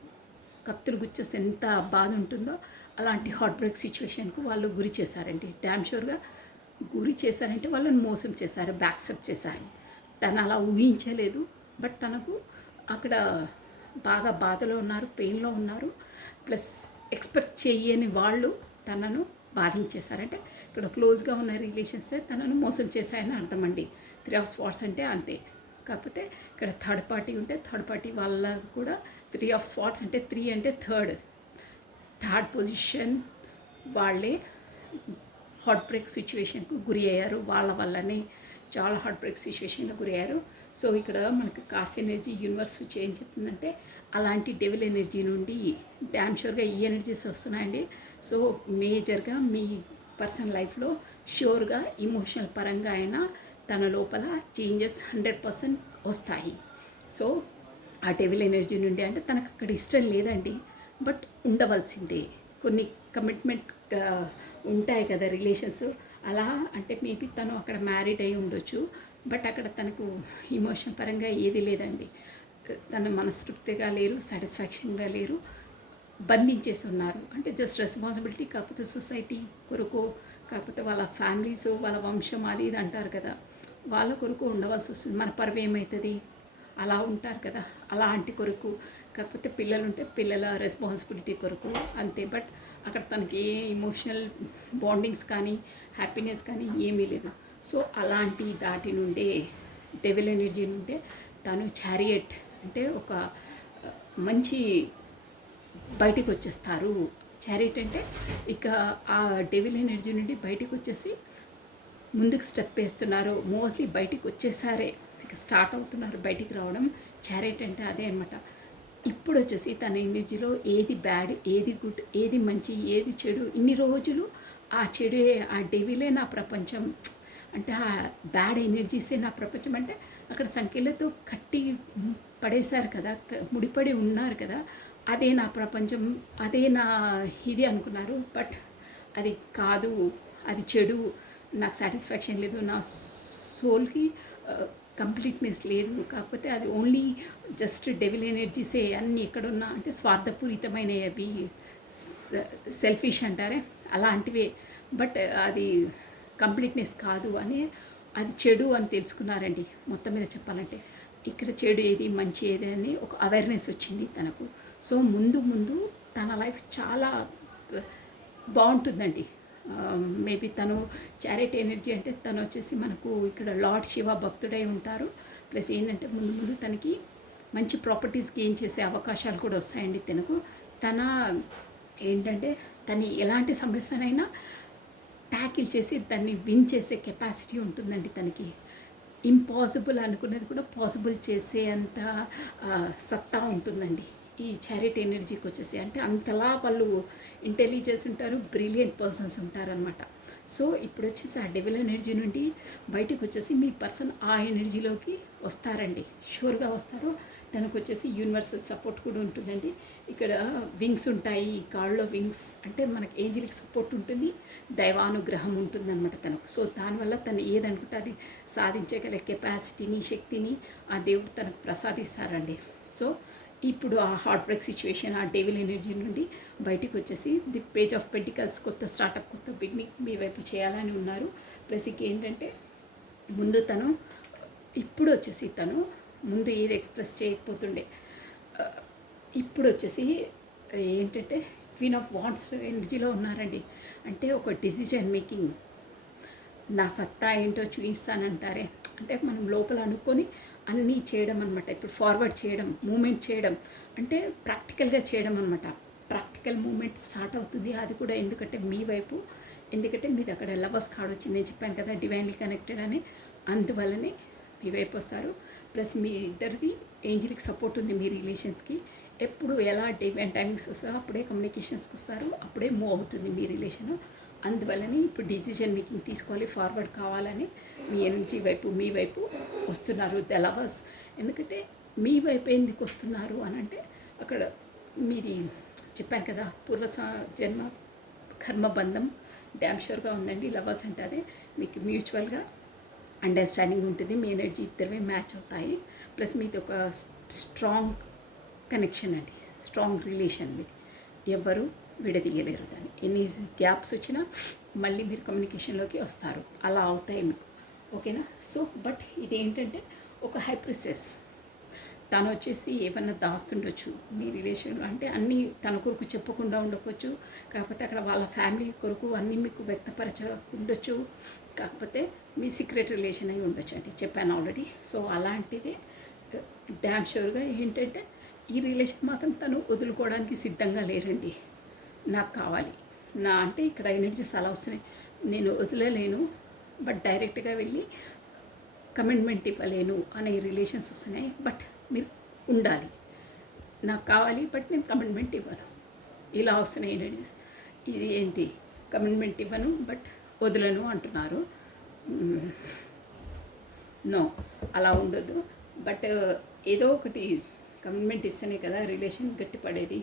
కత్తులు గుచ్చేసి ఎంత బాధ ఉంటుందో అలాంటి హార్ట్ బ్రేక్ సిచ్యువేషన్కు వాళ్ళు గురి చేశారండి. డ్యామ్ షూర్గా గురి చేశారంటే వాళ్ళని మోసం చేశారు, బ్యాక్ స్టెప్ చేశారు. తను అలా ఊహించలేదు. బట్ తనకు అక్కడ బాగా బాధలో ఉన్నారు, పెయిన్లో ఉన్నారు. ప్లస్ ఎక్స్పెక్ట్ చేయని వాళ్ళు తనను బాధించేశారంటే ఇక్కడ క్లోజ్గా ఉన్న రిలేషన్సే తనను మోసం చేశాయని అర్థమండి. 3 ఆఫ్ స్వార్డ్స్ అంటే అంతే. కాకపోతే ఇక్కడ థర్డ్ పార్టీ ఉంటే థర్డ్ పార్టీ వాళ్ళ కూడా 3 ఆఫ్ స్వార్డ్స్ అంటే 3 అంటే థర్డ్ పొజిషన్ వాళ్ళే హార్ట్ బ్రేక్ సిచ్యువేషన్కు గురి అయ్యారు. వాళ్ళ వల్లనే చాలా హార్ట్ బ్రేక్ సిచ్యువేషన్లో గురి అయ్యారు. సో ఇక్కడ మనకు కార్డ్స్ ఎనర్జీ యూనివర్స్ ఏం చెప్తుందంటే అలాంటి డెవిల్ ఎనర్జీ నుండి డ్యామ్ షూర్గా ఈ ఎనర్జీస్ వస్తున్నాయండి. సో మేజర్గా మీ పర్సనల్ లైఫ్లో షూర్గా ఇమోషనల్ పరంగా అయినా తన లోపల చేంజెస్ 100% వస్తాయి. సో ఆ డెవిల్ ఎనర్జీ నుండి అంటే తనకు అక్కడ ఇష్టం లేదండి, బట్ ఉండవలసిందే. కొన్ని కమిట్మెంట్ ఉంటాయి కదా రిలేషన్స్, అలా అంటే మేబీ తను అక్కడ మ్యారీడ్ అయి ఉండొచ్చు, బట్ అక్కడ తనకు ఇమోషన్ పరంగా ఏది లేదండి. తను మనస్తృప్తిగా లేరు, సాటిస్ఫాక్షన్గా లేరు, బంధించేసి ఉన్నారు. అంటే జస్ట్ రెస్పాన్సిబిలిటీ, కాకపోతే సొసైటీ కొరకు, కాకపోతే వాళ్ళ ఫ్యామిలీస్, వాళ్ళ వంశం అది ఇది అంటారు కదా, వాళ్ళ కొరకు ఉండవలసి వస్తుంది. మన పరువు ఏమవుతుంది అలా ఉంటారు కదా, అలాంటి కొరకు. కాకపోతే పిల్లలు ఉంటే పిల్లల రెస్పాన్సిబిలిటీ కొరకు అంతే. బట్ అక్కడ తనకి ఏ ఇమోషనల్ బాండింగ్స్ కానీ హ్యాపీనెస్ కానీ ఏమీ లేదు. సో అలాంటి దాటి నుండే డెవిల్ ఎనర్జీ నుండే తను చారియట్ అంటే ఒక మంచి బయటికి వచ్చేస్తారు. చారియట్ అంటే ఇక ఆ డెవిల్ ఎనర్జీ నుండి బయటికి వచ్చేసి ముందుకు స్టెప్ వేస్తున్నారు. మోస్ట్లీ బయటికి వచ్చేసారే, ఇక స్టార్ట్ అవుతున్నారు బయటికి రావడం. చారియట్ అంటే అదే అనమాట. ఇప్పుడు వచ్చేసి తన ఎనర్జీలో ఏది బ్యాడ్, ఏది గుడ్, ఏది మంచి, ఏది చెడు, ఇన్ని రోజులు ఆ చెడు, ఆ డెవిలే నా ప్రపంచం, అంటే ఆ బ్యాడ్ ఎనర్జీసే నా ప్రపంచం అంటే అక్కడ సంఖ్యలతో కట్టి పడేశారు కదా, ముడిపడి ఉన్నారు కదా, అదే నా ప్రపంచం, అదే నా ఇది అనుకున్నారు. బట్ అది కాదు, అది చెడు, నాకు సాటిస్ఫాక్షన్ లేదు, నా సోల్కి కంప్లీట్నెస్ లేదు. కాకపోతే అది ఓన్లీ జస్ట్ డెవిల్ ఎనర్జీసే అన్నీ ఎక్కడున్నా, అంటే స్వార్థపూరితమైనవి, అవి సెల్ఫిష్ అంటారే అలాంటివే. బట్ అది కంప్లీట్నెస్ కాదు అని, అది చెడు అని తెలుసుకున్నారండి. మొత్తం మీద చెప్పాలంటే ఇక్కడ చెడు ఏది మంచి ఏది అని ఒక అవేర్నెస్ వచ్చింది తనకు. సో ముందు ముందు తన లైఫ్ చాలా బాగుంటుందండి. మేబీ తను చారిటీ ఎనర్జీ అంటే తను వచ్చేసి మనకు ఇక్కడ లార్డ్ శివ భక్తుడై ఉంటారు. ప్లస్ ఏంటంటే ముందు ముందు తనకి మంచి ప్రాపర్టీస్ గెయిన్ చేసే అవకాశాలు కూడా వస్తాయండి తనకు. తన ఏంటంటే తను ఎలాంటి సమస్యనైనా ట్యాకిల్ చేసి దాన్ని విన్ చేసే కెపాసిటీ ఉంటుందండి తనకి. ఇంపాసిబుల్ అనుకునేది కూడా పాసిబుల్ చేసే అంత సత్తా ఉంటుందండి ఈ చారిటీ ఎనర్జీకి వచ్చేసి. అంటే అంతలా వాళ్ళు ఇంటెలిజెన్స్ ఉంటారు, బ్రిలియంట్ పర్సన్స్ ఉంటారనమాట. సో ఇప్పుడు వచ్చేసి ఆ డెవిల్ ఎనర్జీ నుండి బయటకు వచ్చేసి మీ పర్సన్ ఆ ఎనర్జీలోకి వస్తారండి, షూర్గా వస్తారు. తనకు వచ్చేసి యూనివర్సల్ సపోర్ట్ కూడా ఉంటుందండి. ఇక్కడ వింగ్స్ ఉంటాయి, కాళ్ళలో వింగ్స్ అంటే మనకి ఏంజిలిక్ సపోర్ట్ ఉంటుంది, దైవానుగ్రహం ఉంటుందన్నమాట తనకు. సో దానివల్ల తను ఏదనుకుంటే అది సాధించగల కెపాసిటీని, శక్తిని ఆ దేవుడు తనకు ప్రసాదిస్తారండి. సో ఇప్పుడు ఆ హార్ట్ బ్రేక్ సిచ్యువేషన్, ఆ డెవిల్ ఎనర్జీ నుండి బయటకు వచ్చేసి ది పేజ్ ఆఫ్ పెంటికల్స్, కొత్త స్టార్టప్, కొత్త బిగినింగ్ మీ వైపు చేయాలని ఉన్నారు. ప్లస్ ఇంకేంటంటే ముందు తను ఇప్పుడు వచ్చేసి తను ముందు ఏది ఎక్స్ప్రెస్ చేయకపోతుండే, ఇప్పుడు వచ్చేసి ఏంటంటే క్వీన్ ఆఫ్ వాండ్స్ ఎనర్జీలో ఉన్నారండి. అంటే ఒక డిసిజన్ మేకింగ్, నా సత్తా ఏంటో చూపిస్తానంటారే, అంటే మనం లోపల అనుకొని అన్నీ చేయడం అనమాట. ఇప్పుడు ఫార్వర్డ్ చేయడం, మూమెంట్ చేయడం అంటే ప్రాక్టికల్గా చేయడం అనమాట. ప్రాక్టికల్ మూమెంట్ స్టార్ట్ అవుతుంది. అది కూడా ఎందుకంటే మీ వైపు, ఎందుకంటే మీది అక్కడ లవర్స్ కార్డ్ వచ్చింది, నేను చెప్పాను కదా డివైన్లీ కనెక్టెడ్ అని, అందువల్లనే మీ వైపు వస్తారు. ప్లస్ మీ ఇద్దరికి ఏంజిలిక్ సపోర్ట్ ఉంది మీ రిలేషన్స్కి. ఎప్పుడు ఎలా డివైన్ టైమింగ్స్ వస్తారో అప్పుడే కమ్యూనికేషన్స్కి వస్తారు, అప్పుడే మూవ్ అవుతుంది మీ రిలేషను. అందువల్లనే ఇప్పుడు డిసిజన్ మేకింగ్ తీసుకోవాలి, ఫార్వర్డ్ కావాలని మీ ఎనర్జీ వైపు, మీ వైపు వస్తున్నారు ద లవర్స్. ఎందుకంటే మీ వైపు ఎందుకు వస్తున్నారు అని అంటే అక్కడ మీది చెప్పాను కదా, జన్మ కర్మబంధం డ్యామ్ షూర్గా ఉందండి. లవర్స్ అంటే అదే మీకు మ్యూచువల్గా అండర్స్టాండింగ్ ఉంటుంది, మీ ఎనర్జీ ఇద్దరివే మ్యాచ్ అవుతాయి. ప్లస్ మీది ఒక స్ట్రాంగ్ కనెక్షన్ అండి, స్ట్రాంగ్ రిలేషన్ మీది, ఎవరు విడదీయలేరు దాన్ని. ఎన్ని గ్యాప్స్ వచ్చినా మళ్ళీ మీరు కమ్యూనికేషన్లోకి వస్తారు, అలా అవుతాయి మీకు. ఓకేనా? సో బట్ ఇది ఏంటంటే ఒక హైప్రిసెస్, తను వచ్చేసి ఏమన్నా దాస్తుండొచ్చు మీ రిలేషన్లో, అంటే అన్నీ తన కొరకు చెప్పకుండా ఉండవచ్చు, కాకపోతే అక్కడ వాళ్ళ ఫ్యామిలీ కొరకు అన్నీ మీకు వ్యక్తపరచకుండొచ్చు, కాకపోతే మీ సీక్రెట్ రిలేషన్ అయి ఉండొచ్చు అండి, చెప్పాను ఆల్రెడీ. సో అలాంటిది డ్యామ్ షూర్గా ఏంటంటే ఈ రిలేషన్ మాత్రం తను వదులుకోవడానికి సిద్ధంగా లేరండి. నాకు కావాలి నా అంటే ఇక్కడ ఎనర్జీస్ అలా వస్తున్నాయి, నేను వదిలేలేను బట్ డైరెక్ట్గా వెళ్ళి కమిట్మెంట్ ఇవ్వలేను అనే రిలేషన్స్ వస్తున్నాయి. బట్ మీరు ఉండాలి, నాకు కావాలి బట్ నేను కమిట్మెంట్ ఇవ్వను, ఇలా వస్తున్నాయి ఎనర్జీస్. ఇది ఏంటి, కమిట్మెంట్ ఇవ్వను బట్ వదలను అంటున్నారు. నో, అలా ఉండొద్దు. బట్ ఏదో ఒకటి కమిట్మెంట్ ఇస్తేనే కదా రిలేషన్ గట్టిపడేది,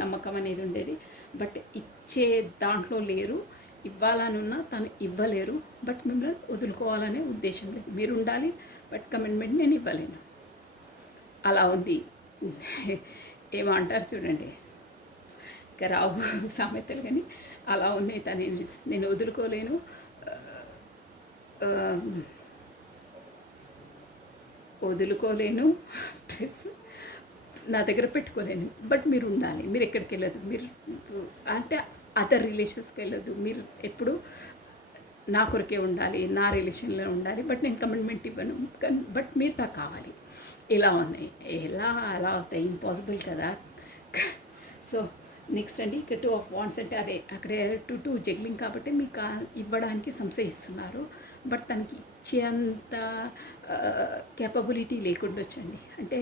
నమ్మకం అనేది ఉండేది. బట్ ఇచ్చే దాంట్లో లేరు, ఇవ్వాలనున్నా తను ఇవ్వలేరు. బట్ మిమ్మల్ని వదులుకోవాలనే ఉద్దేశం లేదు, మీరు ఉండాలి బట్ కమిట్మెంట్ నేను ఇవ్వలేను, అలా ఉంది. ఏమో అంటారు చూడండి, ఇక రావు సామెతలు, కానీ అలా ఉన్నాయి. తను నేను వదులుకోలేను, వదులుకోలేను ప్లస్ నా దగ్గర పెట్టుకోలేను. బట్ మీరు ఉండాలి, మీరు ఎక్కడికి వెళ్ళదు, మీరు అంటే అదర్ రిలేషన్స్కి వెళ్ళదు, మీరు ఎప్పుడు నా కొరకే ఉండాలి, నా రిలేషన్లో ఉండాలి. బట్ నేను కమిట్మెంట్ ఇవ్వను, బట్ మీరు నాకు కావాలి, ఇలా ఉన్నాయి. ఎలా అలా అవుతాయి, ఇంపాసిబుల్ కదా. సో నెక్స్ట్ అండి, ఇక్కడ 2 ఆఫ్ వాండ్స్ అంటే అదే అక్కడే 2 జగ్లింగ్ కాబట్టి మీకు ఇవ్వడానికి సంశయిస్తున్నారు. బట్ తనకి ఇచ్చేంత కేపబిలిటీ లేకుండొచ్చండి, అంటే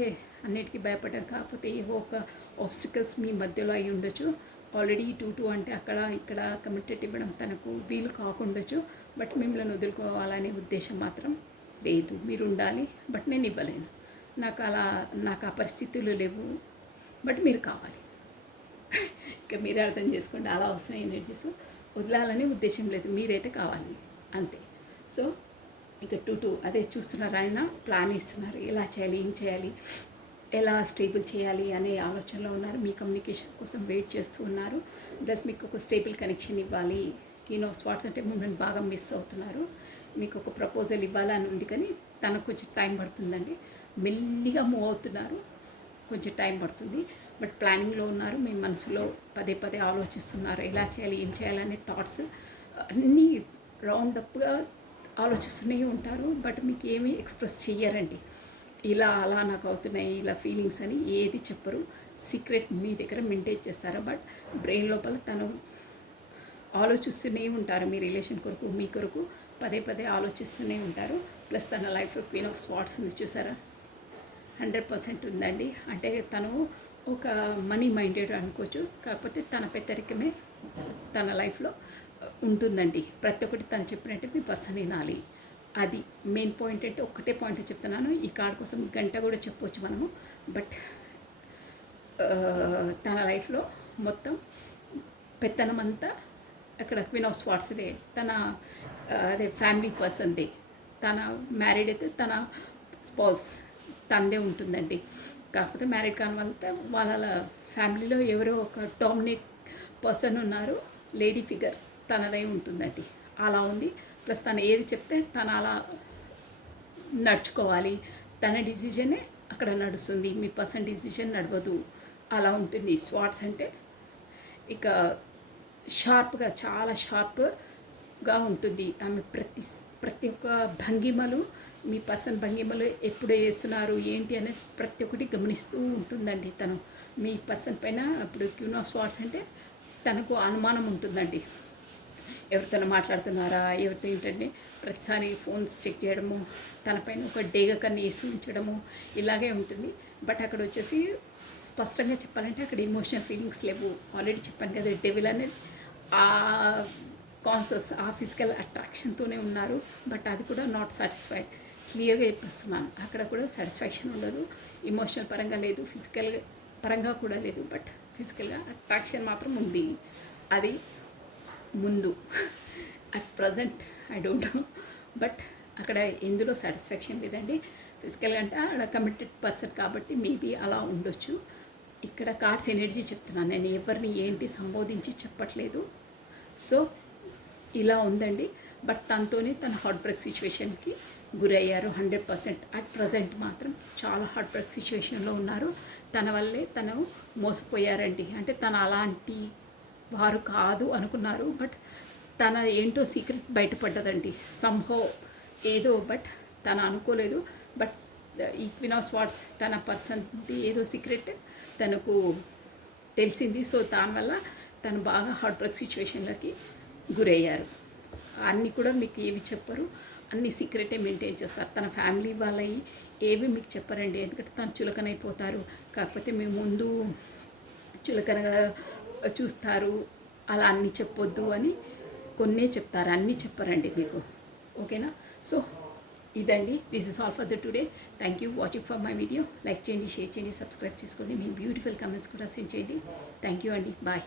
అన్నిటికీ భయపడ్డారు, కాకపోతే ఏవో ఒక ఆబ్స్టికల్స్ మీ మధ్యలో అయి ఉండొచ్చు. ఆల్రెడీ 2 అంటే అక్కడ ఇక్కడ కమిటెడ్ ఇవ్వడం తనకు వీలు కాకుండొచ్చు. బట్ మిమ్మల్ని వదులుకోవాలనే ఉద్దేశం మాత్రం లేదు, మీరు ఉండాలి బట్ నేను ఇవ్వలేను, నాకు ఆ పరిస్థితులు లేవు, బట్ మీరు కావాలి. ఇక మీరే అర్థం చేసుకోండి, అలా వస్తున్నాయి ఎనర్జీస్. వదలాలనే ఉద్దేశం లేదు, మీరైతే కావాలి అంతే. సో ఇక 2 అదే చూస్తున్నారు, ఆయన ప్లాన్ ఇస్తున్నారు, ఎలా చేయాలి, ఏం చేయాలి, ఎలా స్టేబుల్ చేయాలి అనే ఆలోచనలో ఉన్నారు. మీ కమ్యూనికేషన్ కోసం వెయిట్ చేస్తూ ఉన్నారు. ప్లస్ మీకు ఒక స్టేబుల్ కనెక్షన్ ఇవ్వాలి. క్వీన్ ఆఫ్ స్వార్డ్స్ అంటే మిమ్మల్ని బాగా మిస్ అవుతున్నారు, మీకు ఒక ప్రపోజల్ ఇవ్వాలని ఉంది, కానీ తనకు కొంచెం టైం పడుతుందండి. మెల్లిగా మూవ్ అవుతున్నారు, కొంచెం టైం పడుతుంది. బట్ ప్లానింగ్లో ఉన్నారు, మీ మనసులో పదే పదే ఆలోచిస్తున్నారు, ఎలా చేయాలి, ఏం చేయాలనే థాట్స్ అన్నీ రౌండప్గా ఆలోచిస్తూనే ఉంటారు. బట్ మీకు ఏమీ ఎక్స్ప్రెస్ చెయ్యరండి, ఇలా అలా నాకు అవుతున్నాయి, ఇలా ఫీలింగ్స్ అని ఏది చెప్పరు, సీక్రెట్ మీ దగ్గర మెయింటైన్ చేస్తారు. బట్ బ్రెయిన్ లోపల తను ఆలోచిస్తూనే ఉంటారు, మీ రిలేషన్ కొరకు, మీ కొరకు పదే పదే ఆలోచిస్తూనే ఉంటారు. ప్లస్ తన లైఫ్లో క్వీన్ ఆఫ్ స్వార్డ్స్ ఉంది చూసారా, 100% ఉందండి. అంటే తను ఒక మనీ మైండెడ్ అనుకోవచ్చు, కాకపోతే తన పెద్దరికమే తన లైఫ్లో ఉంటుందండి. ప్రతి ఒక్కటి తను చెప్పినట్టే మీ పర్సన్ వినాలి, అది మెయిన్ పాయింట్. అంటే ఒక్కటే పాయింట్ చెప్తున్నాను, ఈ కార్డ్ కోసం గంట కూడా చెప్పవచ్చు మనము. బట్ తన లైఫ్లో మొత్తం పెత్తనం అంతా అక్కడ క్వీన్ ఆఫ్ స్వార్డ్స్దే, తన అదే ఫ్యామిలీ పర్సన్దే. తన మ్యారీడ్ అయితే తన స్పౌస్ తనదే ఉంటుందండి. కాకపోతే మ్యారీడ్ కాని వాళ్ళ ఫ్యామిలీలో ఎవరో ఒక డామినేట్ పర్సన్ ఉన్నారు, లేడీ ఫిగర్ తనదై ఉంటుందండి, అలా ఉంది. ప్లస్ తను ఏది చెప్తే తను అలా నడుచుకోవాలి, తన డిసిజనే అక్కడ నడుస్తుంది, మీ పర్సన్ డిసిజన్ నడవదు, అలా ఉంటుంది. స్వార్డ్స్ అంటే ఇక షార్ప్గా, చాలా షార్ప్గా ఉంటుంది ఆమె. ప్రతి ఒక్క భంగిమలు, మీ పర్సన్ భంగిమలు ఎప్పుడు వేస్తున్నారు ఏంటి అనేది ప్రతి ఒక్కటి గమనిస్తూ ఉంటుందండి తను. మీ పర్సన్ పైన ఇప్పుడు క్వీన్ ఆఫ్ స్వార్డ్స్ అంటే తనకు అనుమానం ఉంటుందండి, ఎవరితో మాట్లాడుతున్నారా, ఎవరితో ఏంటంటే ప్రతిసారి ఫోన్స్ చెక్ చేయడము, తనపైన ఒక డేగ కన్నా వేసి ఉంచడము, ఇలాగే ఉంటుంది. బట్ అక్కడ వచ్చేసి స్పష్టంగా చెప్పాలంటే అక్కడ ఎమోషనల్ ఫీలింగ్స్ లేవు. ఆల్రెడీ చెప్పాను కదా, డెవిల్ అనేది ఆ కాన్సెస్, ఆ ఫిజికల్ అట్రాక్షన్తోనే ఉన్నారు. బట్ అది కూడా నాట్ సాటిస్ఫైడ్, క్లియర్గా చెప్పేస్తున్నాను. అక్కడ కూడా సాటిస్ఫాక్షన్ ఉండదు, ఎమోషనల్ పరంగా లేదు, ఫిజికల్ పరంగా కూడా లేదు. బట్ ఫిజికల్గా అట్రాక్షన్ మాత్రం ఉంది, అది ముందు. At present I don't know, but అక్కడ ఎందులో సాటిస్ఫాక్షన్ లేదండి. ఫిజికల్గా అంటే ఆడ కమిటెడ్ పర్సన్ కాబట్టి మేబీ అలా ఉండొచ్చు. ఇక్కడ కార్డ్స్ ఎనర్జీ చెప్తున్నాను, నేను ఎవరిని ఏంటి సంబోధించి చెప్పట్లేదు. సో ఇలా ఉందండి. బట్ తనతోనే తన హార్ట్ బ్రేక్ సిచ్యువేషన్కి గురయ్యారు 100%. అట్ ప్రజెంట్ మాత్రం చాలా హార్ట్ బ్రేక్ సిచ్యువేషన్లో ఉన్నారు. తన వల్లే తను మోసపోయారండి. అంటే తను అలాంటి వారు కాదు అనుకున్నారు, బట్ తన ఏంటో సీక్రెట్ బయటపడ్డదండి సంహో ఏదో. బట్ తను అనుకోలేదు. బట్ ఈక్వినాస్ వాట్స్ తన పర్సన్ది ఏదో సీక్రెట్ తనకు తెలిసింది. సో దానివల్ల తను బాగా హార్ట్ బ్రేక్ సిచ్యువేషన్లకి గురయ్యారు. అన్నీ కూడా మీకు ఏవి చెప్పరు, అన్ని సీక్రెటే మెయింటైన్ చేస్తారు. తన ఫ్యామిలీ వాళ్ళవి ఏవి మీకు చెప్పరండి, ఎందుకంటే తను చులకనైపోతారు. కాకపోతే మేము ముందు చులకనగా చూస్తారు, అలా అన్నీ చెప్పొద్దు అని కొన్నే చెప్తారు, అన్నీ చెప్పరండి మీకు. ఓకేనా? సో ఇదండి, this is all for the today. Thank you watching for my video. Like చేయండి, షేర్ చేయండి, సబ్స్క్రైబ్ చేసుకోండి. మీ బ్యూటిఫుల్ కమెంట్స్ కూడా సెండ్ చేయండి. థ్యాంక్ యూ అండి. బాయ్.